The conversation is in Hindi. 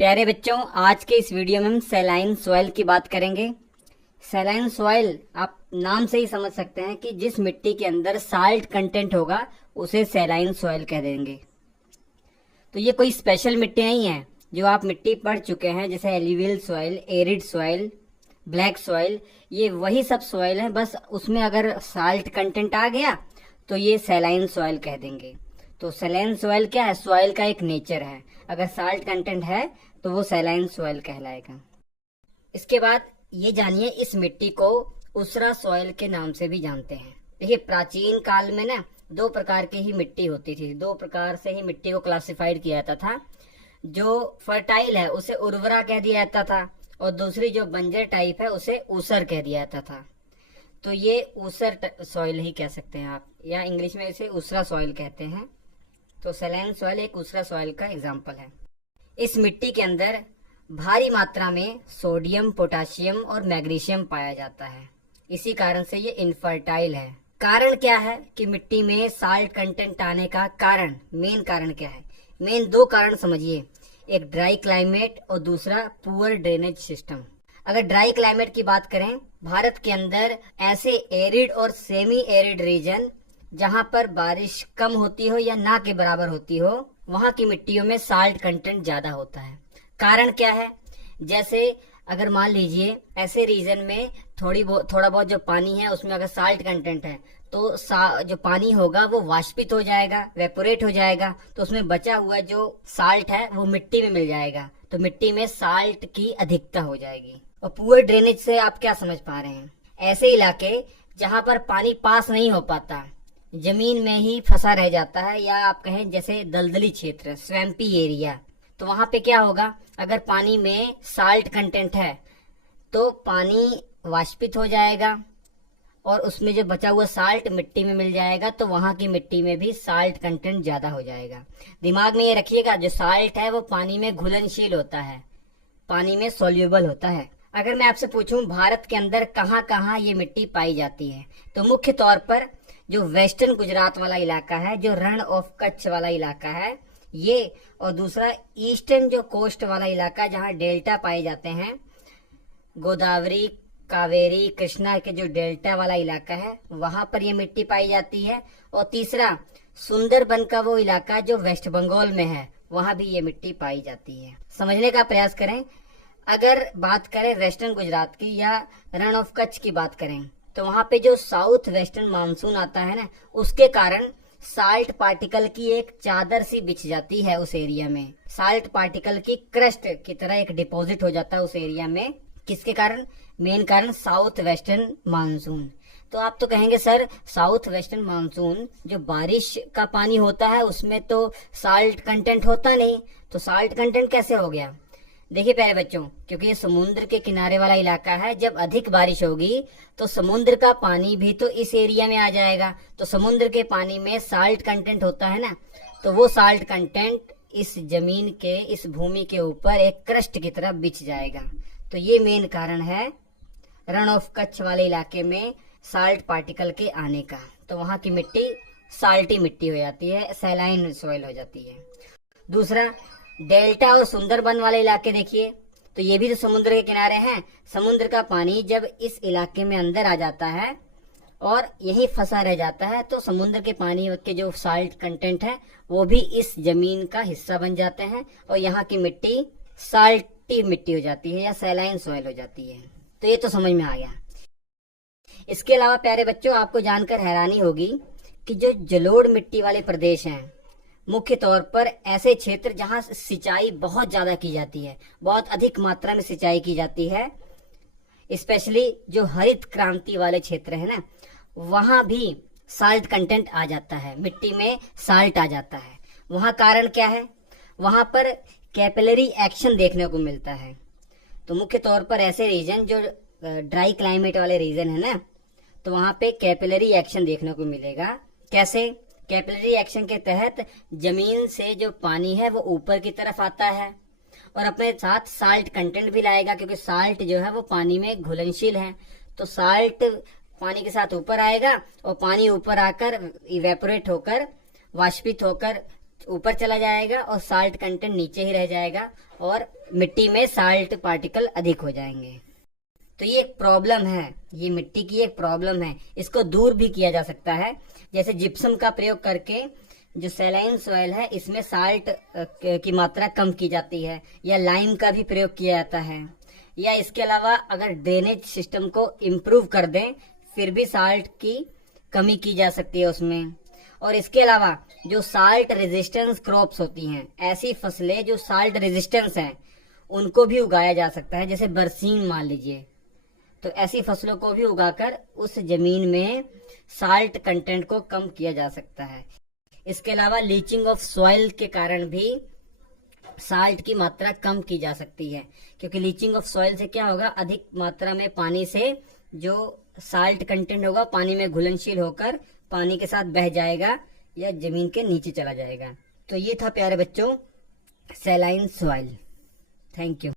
प्यारे बच्चों, आज के इस वीडियो में हम सैलाइन सॉइल की बात करेंगे। सैलाइन सॉइल आप नाम से ही समझ सकते हैं कि जिस मिट्टी के अंदर साल्ट कंटेंट होगा उसे सैलाइन सॉइल कह देंगे। तो ये कोई स्पेशल मिट्टी नहीं है। जो आप मिट्टी पढ़ चुके हैं जैसे alluvial soil, arid soil, black soil, ये वही सब सॉइल है, बस उसमें अगर साल्ट कंटेंट आ गया तो ये सैलाइन सॉइल कह देंगे। तो सैलाइन सॉइल क्या है? सॉइल का एक नेचर है। अगर साल्ट कंटेंट है तो वो सैलाइन सॉइल कहलाएगा। इसके बाद ये जानिए, इस मिट्टी को उसरा सॉइल के नाम से भी जानते हैं। देखिए, प्राचीन काल में ना दो प्रकार की ही मिट्टी होती थी। दो प्रकार से ही मिट्टी को क्लासिफाइड किया जाता था। जो फर्टाइल है उसे उर्वरा कह दिया जाता था और दूसरी जो बंजर टाइप है उसे ऊसर कह दिया जाता था। तो ये ऊसर सॉइल ही कह सकते हैं आप, या इंग्लिश में इसे उसरा सॉइल कहते हैं। तो सैलाइन सॉइल एक उसरा सॉइल का एग्जाम्पल है। इस मिट्टी के अंदर भारी मात्रा में सोडियम, पोटाशियम और मैग्नीशियम पाया जाता है। इसी कारण से ये इनफर्टाइल है। कारण क्या है कि मिट्टी में साल्ट कंटेंट आने का कारण, मेन कारण क्या है? मेन दो कारण समझिए, एक ड्राई क्लाइमेट और दूसरा पुअर ड्रेनेज सिस्टम। अगर ड्राई क्लाइमेट की बात करें, भारत के अंदर ऐसे एरिड और सेमी एरिड रीजन जहां पर बारिश कम होती हो या ना के बराबर होती हो, वहां की मिट्टियों में साल्ट कंटेंट ज्यादा होता है। कारण क्या है? जैसे अगर मान लीजिए ऐसे रीजन में थोड़ा बहुत जो पानी है उसमें अगर साल्ट कंटेंट है तो जो पानी होगा वो वाष्पित हो जाएगा, वेपोरेट हो जाएगा, तो उसमें बचा हुआ जो साल्ट है वो मिट्टी में मिल जाएगा। तो मिट्टी में साल्ट की अधिकता हो जाएगी। और पुअर ड्रेनेज से आप क्या समझ पा रहे हैं? ऐसे इलाके जहां पर पानी पास नहीं हो पाता, जमीन में ही फंसा रह जाता है, या आप कहें जैसे दलदली क्षेत्र, स्वैम्पी एरिया, तो वहां पे क्या होगा? अगर पानी में साल्ट कंटेंट है तो पानी वाष्पित हो जाएगा और उसमें जो बचा हुआ साल्ट मिट्टी में मिल जाएगा, तो वहां की मिट्टी में भी साल्ट कंटेंट ज्यादा हो जाएगा। दिमाग में ये रखिएगा, जो साल्ट है वो पानी में घुलनशील होता है, पानी में सोल्यूबल होता है। अगर मैं आपसे पूछूं भारत के अंदर कहाँ कहाँ ये मिट्टी पाई जाती है, तो मुख्य तौर पर जो वेस्टर्न गुजरात वाला इलाका है, जो रण ऑफ कच्छ वाला इलाका है ये, और दूसरा ईस्टर्न जो कोस्ट वाला इलाका जहाँ डेल्टा पाए जाते हैं, गोदावरी, कावेरी, कृष्णा के जो डेल्टा वाला इलाका है वहां पर ये मिट्टी पाई जाती है। और तीसरा सुंदरबन का वो इलाका जो वेस्ट बंगाल में है, वहां भी ये मिट्टी पाई जाती है। समझने का प्रयास करें। अगर बात करें वेस्टर्न गुजरात की या रण ऑफ कच्छ की बात करें, तो वहां पे जो साउथ वेस्टर्न मानसून आता है ना, उसके कारण साल्ट पार्टिकल की एक चादर सी बिछ जाती है उस एरिया में। साल्ट पार्टिकल की क्रस्ट की तरह एक डिपॉजिट हो जाता है उस एरिया में। किसके कारण? मेन कारण साउथ वेस्टर्न मानसून। तो आप तो कहेंगे सर, साउथ वेस्टर्न मानसून जो बारिश का पानी होता है उसमें तो साल्ट कंटेंट होता नहीं, तो साल्ट कंटेंट कैसे हो गया? देखिए प्यारे बच्चों, क्योंकि ये समुद्र के किनारे वाला इलाका है, जब अधिक बारिश होगी तो समुद्र का पानी भी तो इस एरिया में आ जाएगा। तो समुद्र के पानी में साल्ट कंटेंट होता है ना, तो वो साल्ट कंटेंट इस जमीन के, इस भूमि के ऊपर एक क्रस्ट की तरह बिछ जाएगा। तो ये मेन कारण है रण ऑफ कच्छ वाले इलाके में साल्ट पार्टिकल के आने का। तो वहां की मिट्टी साल्टी मिट्टी हो जाती है, सैलाइन सॉइल हो जाती है। दूसरा, डेल्टा और सुंदरबन वाले इलाके देखिए, तो ये भी तो समुद्र के किनारे हैं। समुद्र का पानी जब इस इलाके में अंदर आ जाता है और यही फंसा रह जाता है, तो समुद्र के पानी के जो साल्ट कंटेंट है वो भी इस जमीन का हिस्सा बन जाते हैं और यहाँ की मिट्टी साल्टी मिट्टी हो जाती है या सैलाइन सॉइल हो जाती है। तो ये तो समझ में आ गया। इसके अलावा प्यारे बच्चों, आपको जानकर हैरानी होगी कि जो जलोढ़ मिट्टी वाले प्रदेश हैं, मुख्य तौर पर ऐसे क्षेत्र जहां सिंचाई बहुत ज्यादा की जाती है, बहुत अधिक मात्रा में सिंचाई की जाती है, स्पेशली जो हरित क्रांति वाले क्षेत्र है ना, वहां भी साल्ट कंटेंट आ जाता है, मिट्टी में साल्ट आ जाता है। वहां कारण क्या है? वहां पर कैपिलरी एक्शन देखने को मिलता है। तो मुख्य तौर पर ऐसे रीजन जो ड्राई क्लाइमेट वाले रीजन है ना, तो वहां पे कैपिलरी एक्शन देखने को मिलेगा। कैसे? कैपिलरी एक्शन के तहत जमीन से जो पानी है वो ऊपर की तरफ आता है और अपने साथ साल्ट कंटेंट भी लाएगा, क्योंकि साल्ट जो है वो पानी में घुलनशील है। तो साल्ट पानी के साथ ऊपर आएगा और पानी ऊपर आकर इवेपोरेट होकर, वाष्पित होकर ऊपर चला जाएगा और साल्ट कंटेंट नीचे ही रह जाएगा और मिट्टी में साल्ट पार्टिकल अधिक हो जाएंगे। तो ये एक प्रॉब्लम है, ये मिट्टी की एक प्रॉब्लम है। इसको दूर भी किया जा सकता है, जैसे जिप्सम का प्रयोग करके जो सैलाइन सॉइल है इसमें साल्ट की मात्रा कम की जाती है, या लाइम का भी प्रयोग किया जाता है, या इसके अलावा अगर ड्रेनेज सिस्टम को इम्प्रूव कर दें फिर भी साल्ट की कमी की जा सकती है उसमें। और इसके अलावा जो साल्ट रेजिस्टेंस क्रॉप्स होती हैं, ऐसी फसलें जो साल्ट रेजिस्टेंस हैं, उनको भी उगाया जा सकता है, जैसे बरसीन मान लीजिए। तो ऐसी फसलों को भी उगाकर उस जमीन में साल्ट कंटेंट को कम किया जा सकता है। इसके अलावा लीचिंग ऑफ सॉइल के कारण भी साल्ट की मात्रा कम की जा सकती है, क्योंकि लीचिंग ऑफ सॉइल से क्या होगा, अधिक मात्रा में पानी से जो साल्ट कंटेंट होगा पानी में घुलनशील होकर पानी के साथ बह जाएगा या जमीन के नीचे चला जाएगा। तो ये था प्यारे बच्चों सैलाइन सॉइल। Thank you.